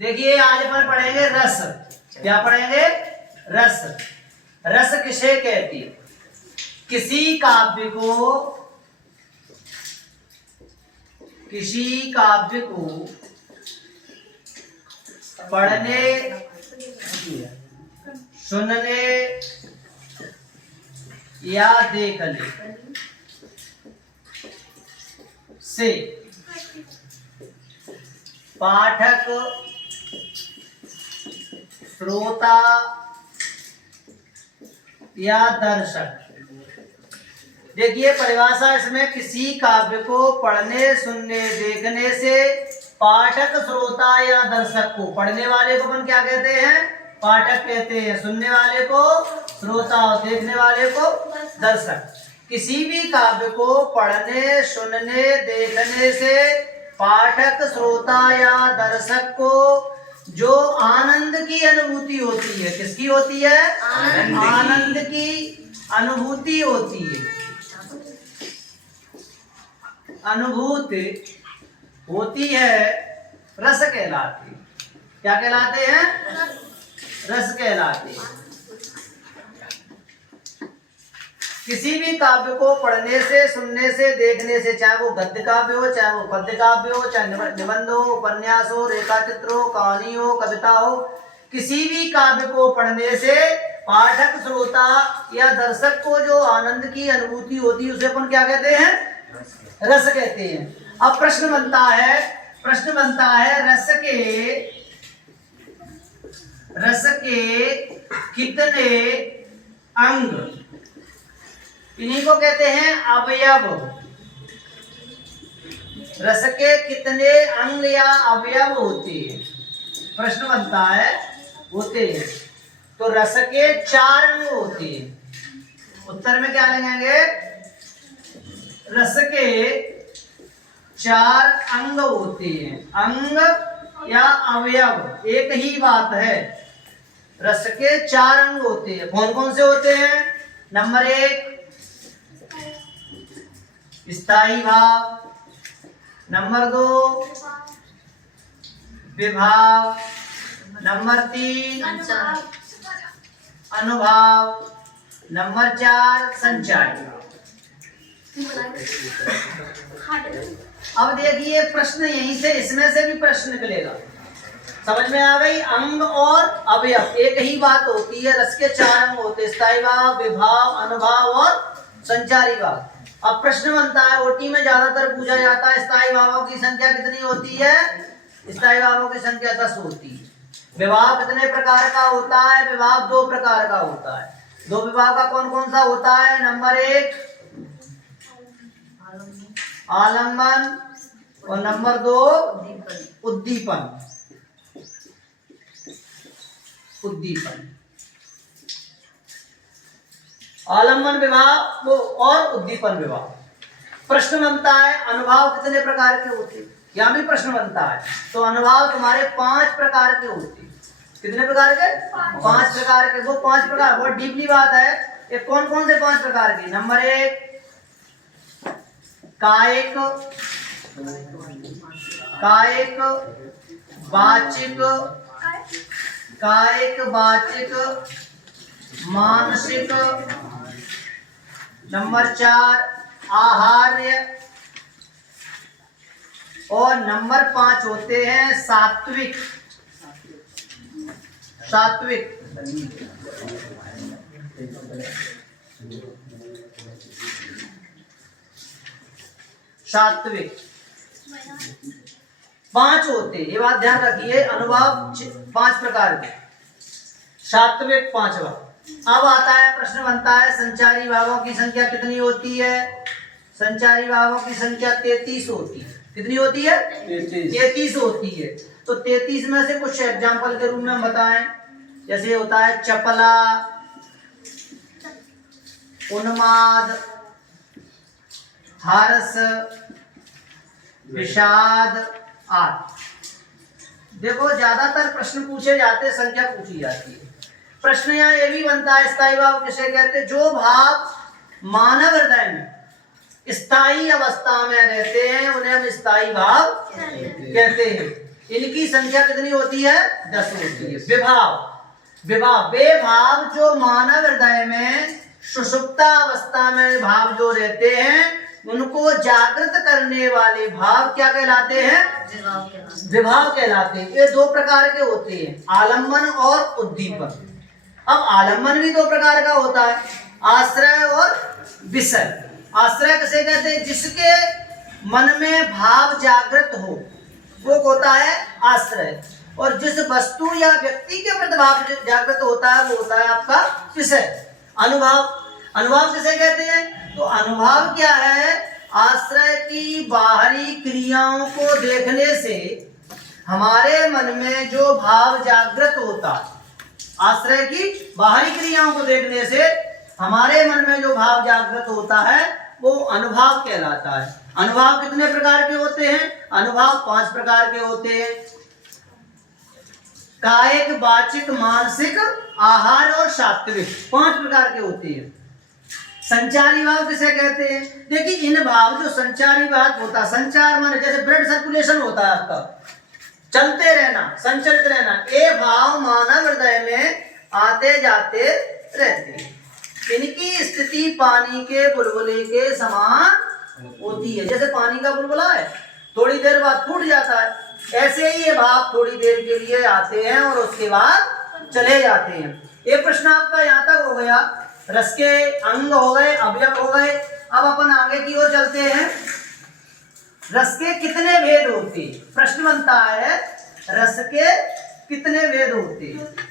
देखिए आज अपन पढ़ेंगे रस। क्या पढ़ेंगे? रस। रस किसे कहती है? किसी काव्य को पढ़ने, सुनने या देखने से पाठक, श्रोता या दर्शक। देखिए परिभाषा इसमें, किसी काव्य को पढ़ने, सुनने, देखने से पाठक, श्रोता या दर्शक को, पढ़ने वाले को अपन क्या कहते हैं? पाठक कहते हैं, सुनने वाले को श्रोता और देखने वाले को दर्शक। किसी भी काव्य को पढ़ने, सुनने, देखने से पाठक, श्रोता या दर्शक को जो आनंद की अनुभूति होती है, किसकी होती है? आनंद की अनुभूति होती है, अनुभूति होती है, रस कहलाती। क्या कहलाते हैं? रस कहलाते हैं। किसी भी काव्य को पढ़ने से, सुनने से, देखने से, चाहे वो गद्य काव्य हो, चाहे वो पद्य काव्य हो, चाहे निबंध हो, उपन्यास हो, रेखाचित्र हो, कहानी हो, कविता हो, किसी भी काव्य को पढ़ने से पाठक, श्रोता या दर्शक को जो आनंद की अनुभूति होती है उसे अपन क्या कहते हैं? रस कहते हैं। अब प्रश्न बनता है रस के कितने अंग? इन्हीं को कहते हैं अवयव। रस के कितने अंग या अवयव होते हैं? प्रश्न बनता है, होते हैं। तो रस के 4 अंग होते हैं। उत्तर में क्या लगाएंगे? रस के 4 अंग होते हैं। अंग या अवयव एक ही बात है। रस के 4 अंग होते हैं। कौन कौन से होते हैं? नंबर 1 स्थायी भाव, नंबर 2 विभाव, नंबर 3 अनुभाव, नंबर 4 संचारी। अब देखिए प्रश्न यहीं से, इसमें से भी प्रश्न निकलेगा। समझ में आ गई? अंग और अवयव एक ही बात होती है। रस के 4 अंग होते हैं, स्थायी भाव, विभाव, अनुभाव और संचारी भाव। अब प्रश्न बनता है, ओटी में ज्यादातर पूछा जाता है स्थायी भावों की संख्या कितनी होती है? स्थायी भावों की संख्या 10 होती है। विभाव कितने प्रकार का होता है? विभाव 2 प्रकार का होता है। 2 विभाव का कौन कौन सा होता है? नंबर 1 आलम्बन और नंबर 2 उद्दीपन। आलम्बन विभाव और उद्दीपन विभाव। प्रश्न बनता है, अनुभाव कितने प्रकार के होते हैं? यहाँ भी प्रश्न बनता है। तो अनुभाव तुम्हारे 5 प्रकार के होते हैं। कितने प्रकार के? 5 प्रकार के। वो 5 प्रकार बहुत डीपली बात है। ये कौन कौन से 5 प्रकार के? नंबर 1 कायिक, वाचिक, मानसिक, नंबर 4 आहार्य और नंबर 5 होते हैं सात्विक। सात्विक 5 होते हैं। ये बात ध्यान रखिए। अनुभाव 5 प्रकार के, सात्विक 5वां। अब आता है, प्रश्न बनता है, संचारी भावों की संख्या कितनी होती है? संचारी भावों की संख्या 33 होती है। कितनी होती है? 33 होती है। तो 33 में से कुछ एग्जाम्पल के रूप में हम बताएं। जैसे होता है चपला, उन्माद, हर्ष, विषाद आदि। देखो ज्यादातर प्रश्न पूछे जाते, संख्या पूछी जाती है। प्रश्न यहाँ ये भी बनता है, स्थायी भाव किसे कहते हैं? जो भाव मानव हृदय में स्थायी अवस्था में रहते हैं उन्हें हम स्थायी भाव कहते हैं। इनकी संख्या कितनी होती है? 10 होती है। विभाव, विभाव वे भाव जो मानव हृदय में सुषुप्तावस्था में भाव जो रहते हैं उनको जागृत करने वाले भाव क्या कहलाते हैं? विभाव कहलाते हैं। ये 2 प्रकार के होते हैं, आलम्बन और उद्दीपन। अब आलम्बन भी 2 प्रकार का होता है, आश्रय और विषय। आश्रय किसे कहते हैं? जिसके मन में भाव जागृत हो वो होता है आश्रय, और जिस वस्तु या व्यक्ति के प्रति भाव जागृत होता है वो होता है आपका विषय। अनुभाव, अनुभाव किसे कहते हैं? तो अनुभाव क्या है? आश्रय की बाहरी क्रियाओं को देखने से हमारे मन में जो भाव जागृत होता, आश्रय की बाहरी क्रियाओं को देखने से हमारे मन में जो भाव जागृत होता है वो अनुभाव कहलाता है। अनुभाव कितने प्रकार के होते हैं? अनुभाव 5 प्रकार के होते हैं, कायिक, वाचिक, मानसिक, आहार और सात्विक, 5 प्रकार के होते हैं। संचारी भाव किसे कहते हैं? देखिए इन भाव जो संचारी भाव होता है, संचार माने जैसे ब्लड सर्कुलेशन होता है आपका, चलते रहना, संचलित रहना, ये भाव मानव हृदय में आते जाते रहते हैं। इनकी स्थिति पानी के बुलबुले के समान होती है। जैसे पानी का बुलबुला है, थोड़ी देर बाद फूट जाता है, ऐसे ही ये भाव थोड़ी देर के लिए आते हैं और उसके बाद चले जाते हैं। ये प्रश्न आपका यहाँ तक हो गया। रस के अंग हो गए, अवयव हो गए। अब अपन आगे की ओर चलते हैं। रस के कितने भेद होते हैं? प्रश्न बनता है रस के कितने भेद होते हैं?